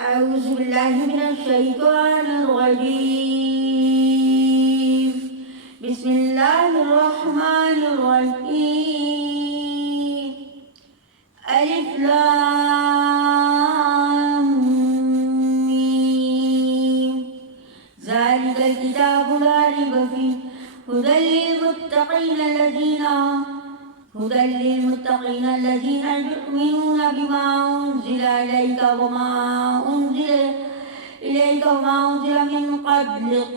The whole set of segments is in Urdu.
أعوذ بالله من الشيطان الرجيم. بسم الله الرحمن الرحيم. ألف لام ميم. ذلك الكتاب لا ريب فيه هدى للمتقين الذين يؤمنون بما أنزل إليك وما أنزل من قبلك.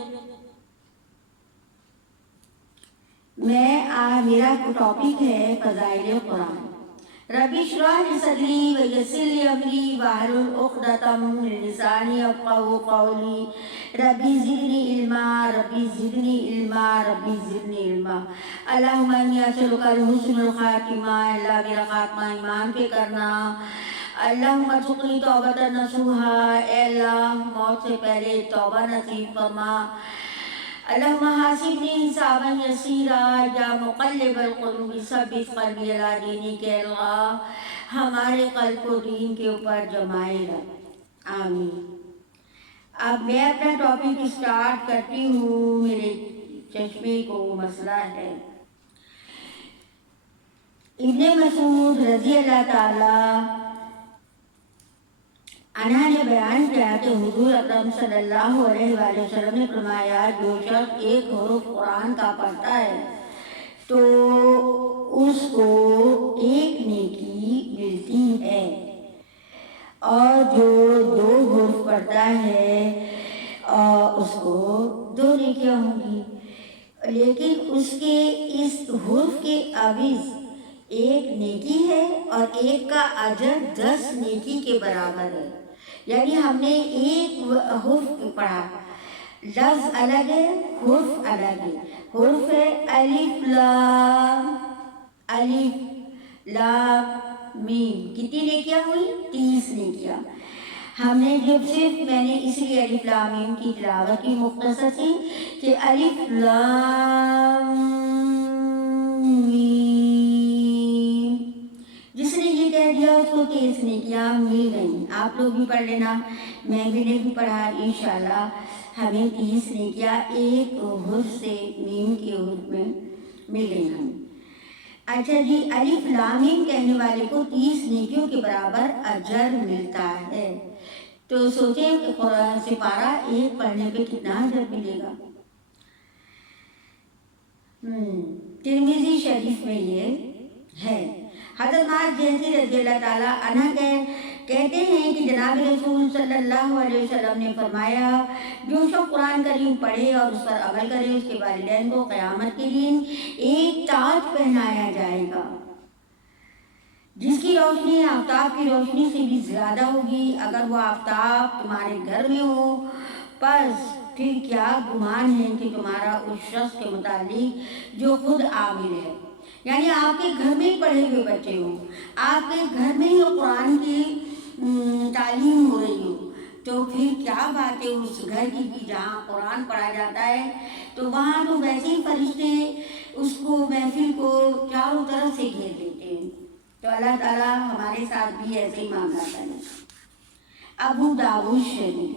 میرا ٹاپک ہے فضائل قرآن. رب اشرح لي صدري ويسر لي أمري واحلل عقدة من لساني يفقهوا قولي. ربي زدني علما. اللهم إني أسألك الحسن الخاتمة. اللہ میرا خاتمہ ایمان پہ کرنا. اللہم ارزقنی توبۃ نصوحا. اے اللہ موت سے پہلے توبہ نصیب فرما. اللہم حاسبنی حسابا یسیرا. یا مقلب القلوب ثبت قلبی علی دینک. اے اللہ ہمارے قلب کو دین کے اوپر جمائے رکھ. آمین. اب میں اپنا ٹاپک اسٹارٹ کرتی ہوں. میرے چشمے کو مسئلہ ہے. ابن مسعود رضی اللہ تعالی عنہ نے بیان کیا کہ حضور اکرم صلی اللہ علیہ وآلہ وسلم نے فرمایا جو شخص ایک حرف قرآن کا پڑھتا ہے تو اس کو ایک نیکی ملتی ہے، اور جو 2 حرف پڑھتا ہے اس کو 2 نیکیاں ہوں گی. لیکن اس کے اس حرف کے عوض 1 نیکی ہے اور 1 کا اجر 10 نیکی کے برابر ہے. یعنی ہم نے ایک حرف پڑھا، لفظ الگ ہے، حرف الگ ہے. حرف ہے الف لام میم. کتنی نیکیاں ہوئی؟ 30 نیکیاں. ہم نے میں نے اس لیے الف لام میم کی تلاوت کی مختصر تھی کہ الف لام میم، جس نے یہ کہہ دیا اس کو 30 نیکیاں مل گئیں. آپ لوگ بھی پڑھ لینا، میں بھی نے بھی پڑھا. انشاءاللہ ہمیں 30 نیکیاں ایک حرف سے میم کے حرف میں مل گئی ہمیں. اچھا جی، الف لام میم کہنے والے کو 30 نیکیوں کے برابر اجر ملتا ہے. تو سوچیں کہ قرآن سے پارہ 1 پڑھنے پہ کتنا اجر ملے گا. ترمذی شریف میں یہ ہے. حضرت معاذ جنسی رضی اللہ تعالیٰ عنہ کہتے ہیں کہ جناب رسول صلی اللہ علیہ وسلم نے فرمایا جو شخص قرآن کریم پڑھے اور اس پر عمل کرے اس کے والدین کو قیامت کے دن ایک تاج پہنایا جائے گا جس کی روشنی آفتاب کی روشنی سے بھی زیادہ ہوگی. اگر وہ آفتاب تمہارے گھر میں ہو پس پھر کیا گمان ہے کہ تمہارا اس شخص کے متعلق جو خود عامل ہے. یعنی آپ کے گھر میں ہی پڑھے ہوئے بچے ہوں، آپ کے گھر میں ہی قرآن کی تعلیم ہو رہی ہو، تو پھر کیا بات ہے اس گھر کی بھی جہاں قرآن پڑھا جاتا ہے. تو وہاں تو ویسے ہی فرشتے اس کو محفل کو چاروں طرف سے گھیر لیتے ہیں. تو اللہ تعالیٰ ہمارے ساتھ بھی ایسے ہی معاملہ کرے. ابو داؤد شریف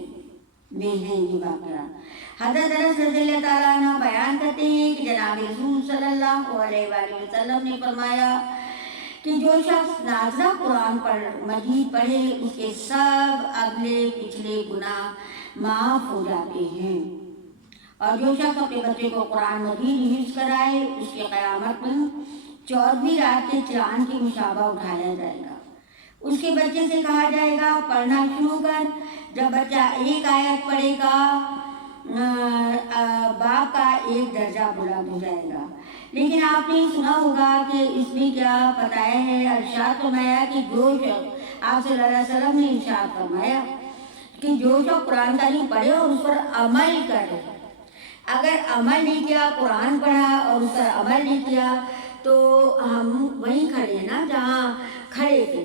میں ہے یہ واقعہ. حضرت انس رضی اللہ تعالیٰ عنہ بیان کرتے ہیں کہ جناب رسول صلی اللہ علیہ وآلہ وسلم نے فرمایا کہ جو شخص نازلہ قرآن مجید پڑھے اس کے سب اگلے پچھلے گناہ معاف ہو جاتے ہیں. اور جو شخص اپنے بچے کو قرآن مجید حفظ کرائے اس کے قیامت میں 14ویں رات کے چاند کی مشابہ اٹھایا جائے گا. اس کے بچے سے کہا جائے گا پڑھنا شروع کر. جب بچہ 1 آیت پڑھے گا باپ کا 1 درجہ بلند ہو جائے گا. لیکن آپ نے سنا ہوگا کہ اس میں کیا بتایا ہے. ارشاد فرمایا کہ جو شخص آپ صلی اللہ علیہ وسلم نے ارشاد فرمایا کہ جو شخص قرآن کریم پڑھے اور اس پر عمل کرے. اگر عمل نہیں کیا، قرآن پڑھا اور اس پر عمل نہیں کیا تو ہم وہیں کھڑے ہیں نا جہاں کھڑے تھے.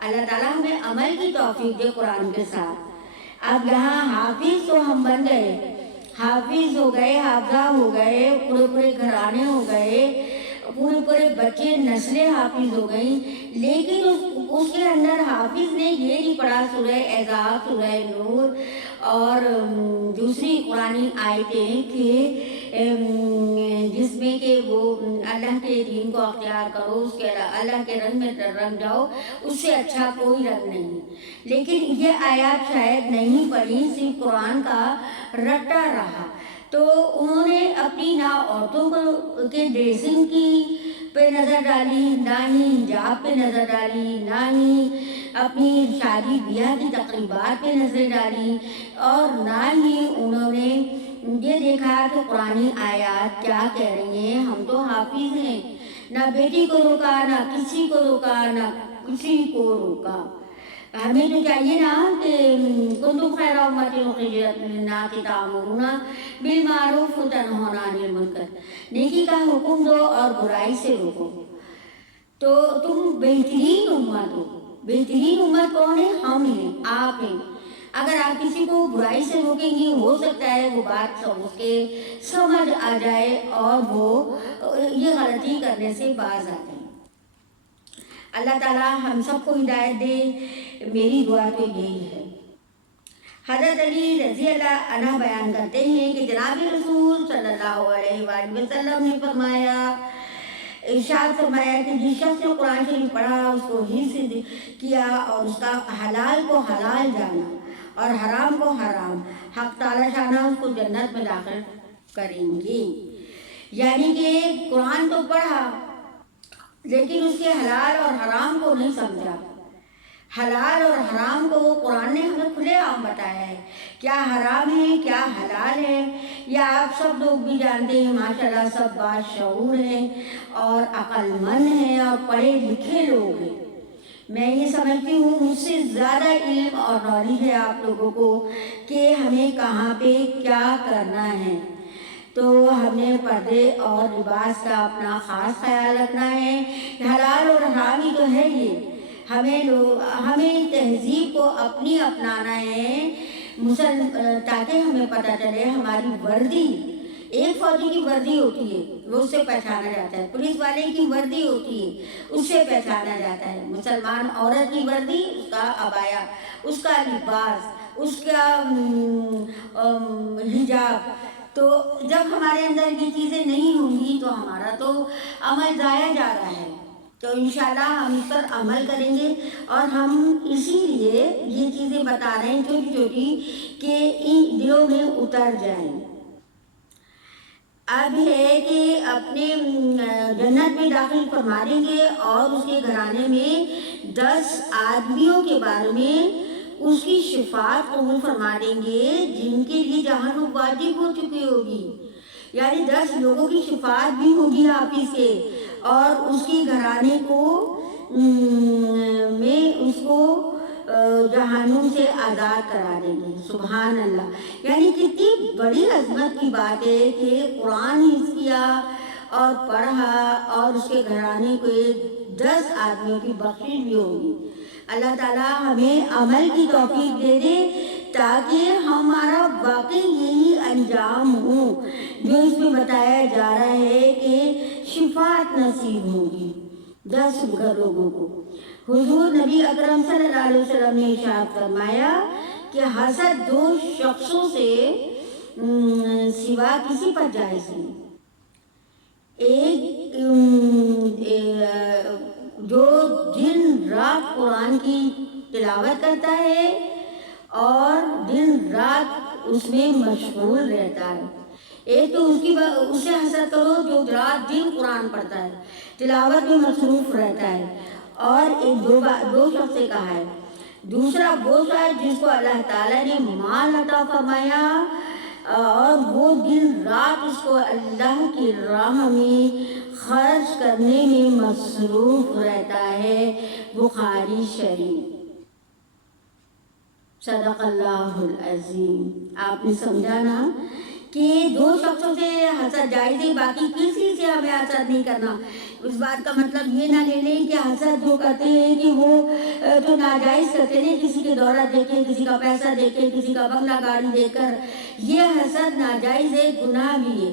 اللہ تعالیٰ ہمیں عمل کی توفیق دے قرآن کے ساتھ. اب یہاں حافظ تو ہم بن گئے، حافظ ہو گئے، حافظہ ہو گئے، پورے گھرانے ہو گئے، پورے بچے نسلیں حافظ ہو گئیں، لیکن اس کے اندر حافظ نے یہ نہیں پڑھا سورہ احزاب، سورہ نور اور دوسری قرآنی آیتیں کہ جس میں کہ وہ اللہ کے دین کو اختیار کرو، اس کے اللہ کے رنگ میں رنگ جاؤ، اس سے اچھا کوئی رنگ نہیں. لیکن یہ آیات شاید نہیں پڑھی، صرف قرآن کا رٹا رہا. تو انہوں نے اپنی نہ عورتوں کو کے ڈریسنگ کی پہ نظر ڈالی، نہ ہی حجاب پہ نظر ڈالی، نہ ہی اپنی شادی بیاہ کی تقریبات پہ نظر ڈالی، اور نہ ہی انہوں نے یہ دیکھا کہ قرآنی آیات کیا کہہ رہی ہیں. ہم تو حافظ ہیں، نہ بیٹی کو روکا، نہ کسی کو روکا، نہ کسی کو روکا. ہمیں تو چاہیے نا کہ کنتم خیر امۃ اخرجت للناس تأمرون بالمعروف وتنہون عن المنکر، نیکی کا حکم دو اور برائی سے روکو. تو تم بہترین امت ہو. بہترین امت کون ہے؟ ہم ہیں، آپ ہیں. اگر آپ کسی کو برائی سے روکیں گی، ہو سکتا ہے وہ بات اس کے سمجھ آ جائے اور وہ یہ غلطی کرنے سے باز آ جائے. اللہ تعالیٰ ہم سب کو ہدایت دے، میری دعا تو یہی ہے. حضرت علی رضی اللہ عنہ بیان کرتے ہیں کہ جناب رسول صلی اللہ علیہ وآلہ وسلم نے فرمایا، ارشاد فرمایا کہ جس شخص نے قرآن شریف پڑھا، اس کو حفظ کیا اور اس کا حلال کو حلال جانا اور حرام کو حرام، حق تعالیٰ شانہ اس کو جنت میں داخل کریں گے. یعنی کہ قرآن تو پڑھا لیکن اس کے حلال اور حرام کو نہیں سمجھا. حلال اور حرام کو قرآن نے ہمیں کھلے عام بتایا ہے، کیا حرام ہے کیا حلال ہے. یا آپ سب لوگ بھی جانتے ہیں، ماشاءاللہ سب باشعور ہیں اور عقل مند ہیں اور پڑھے لکھے لوگ ہیں. میں یہ سمجھتی ہوں مجھ سے زیادہ علم اور نالج ہے آپ لوگوں کو کہ ہمیں کہاں پہ کیا کرنا ہے. تو ہم نے پردے اور لباس کا اپنا خاص خیال رکھنا ہے. حلال اور حرام ہی تو ہے یہ. ہمیں تہذیب کو اپنی اپنانا ہے تاکہ ہمیں پتہ چلے. ہماری وردی، ایک فوجی کی وردی ہوتی ہے، وہ اس سے پہچانا جاتا ہے. پولیس والے کی وردی ہوتی ہے، اس سے پہچانا جاتا ہے. مسلمان عورت کی وردی، اس کا عبایا، اس کا لباس، اس کا حجاب. تو جب ہمارے اندر یہ چیزیں نہیں ہوں گی تو ہمارا تو عمل ضائع جا رہا ہے. تو انشاءاللہ ہم اس پر عمل کریں گے اور ہم اسی لیے یہ چیزیں بتا رہے ہیں چھوٹی چھوٹی کہ ان دلوں میں اتر جائیں. اب ہے کہ اپنے جنت میں داخل فرما دیں گے اور اس کے گھرانے میں 10 آدمیوں کے بارے میں اس کی شفاعت قبول فرما دیں گے جن کے لیے جہنم واجب ہو چکی ہوگی. یعنی 10 لوگوں کی شفاعت بھی ہوگی حافظ سے، اور اس کے گھرانے کو میں اس کو جہنم سے آزاد کرا دیں گے. سبحان اللہ. یعنی کتنی بڑی عظمت کی بات ہے کہ قرآن حفظ کیا اور پڑھا اور اس کے گھرانے کو 10 آدمیوں کی بخشش بھی ہوگی. اللہ تعالیٰ ہمیں عمل کی توفیق دے دے تاکہ ہمارا واقعی یہی انجام ہو جو اس میں بتایا جا رہا ہے کہ شفاعت نصیب ہوگی 10 لوگوں کو. حضور نبی اکرم صلی اللہ علیہ وسلم نے ارشاد فرمایا کہ حسد 2 شخصوں سے سوا کسی پر جائز نہیں. ایک جو دن رات قرآن کی تلاوت کرتا ہے اور دن رات اس میں مشغول رہتا ہے. ایک تو اس سے حسد کرو جو رات دن قرآن پڑھتا ہے، تلاوت میں مصروف رہتا ہے. اور ایک دو شخص سے کہا ہے. دوسرا وہ شاید جس کو اللہ تعالیٰ نے مال عطا فرمایا اور وہ دن رات اس کو اللہ کی راہ میں خرچ کرنے میں مصروف رہتا ہے. بخاری شریف. صدق اللہ العظیم. آپ نے سمجھا نا کہ 2 شخصوں سے حسد جائز ہے، باقی کسی سے ہمیں حسد نہیں کرنا. اس بات کا مطلب یہ نہ لے لیں کہ حسد جو کرتے ہیں کہ وہ تو ناجائز کرتے ہیں، کسی کے دولت دے کے، کسی کا پیسہ دے کے، کسی کا بنگلہ گاڑی دے کر. یہ حسد ناجائز ہے، گناہ بھی ہے.